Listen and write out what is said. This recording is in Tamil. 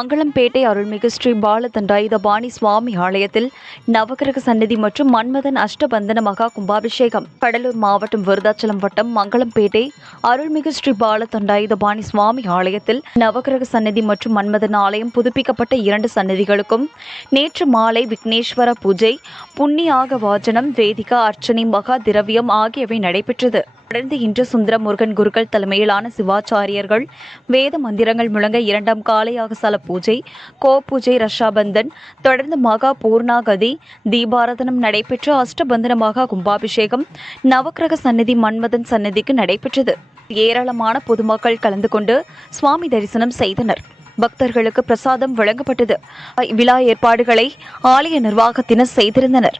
மங்களம்பேட்டை அருள்மிகு ஸ்ரீ பாலதண்டாயுதபாணி சுவாமி ஆலயத்தில் நவகிரக சந்நிதி மற்றும் மன்மதன் அஷ்டபந்தன மகா கும்பாபிஷேகம். கடலூர் மாவட்டம் விருதாச்சலம் வட்டம் மங்களம்பேட்டை அருள்மிகு ஸ்ரீ பாலதண்டாயுதபாணி சுவாமி ஆலயத்தில் நவகிரக சந்நிதி மற்றும் மன்மதன் ஆலயம் புதுப்பிக்கப்பட்ட 2 சந்நிதிகளுக்கும் நேற்று மாலை விக்னேஸ்வர பூஜை, புண்ணியாக வாஜனம், வேதிகா அர்ச்சனை, மகா திரவியம் ஆகியவை நடைபெற்றது. தொடர்ந்து இன்று சுந்தர முருகன் குருக்கள் தலைமையிலான சிவாச்சாரியர்கள் வேத மந்திரங்கள் முழங்க 2ஆம் கால யாகசால பூஜை, கோ பூஜை, ரஷாபந்தன், தொடர்ந்து மகா பூர்ணாகதி தீபாராதனம் நடைபெற்று அஷ்டபந்தன மகா கும்பாபிஷேகம் நவக்கிரக சந்நிதி மன்மதன் சந்நிதிக்கு நடைபெற்றது. ஏராளமான பொதுமக்கள் கலந்து கொண்டு சுவாமி தரிசனம் செய்தனர். பக்தர்களுக்கு பிரசாதம் வழங்கப்பட்டது. விழா ஏற்பாடுகளை ஆலய நிர்வாகத்தினர் செய்திருந்தனர்.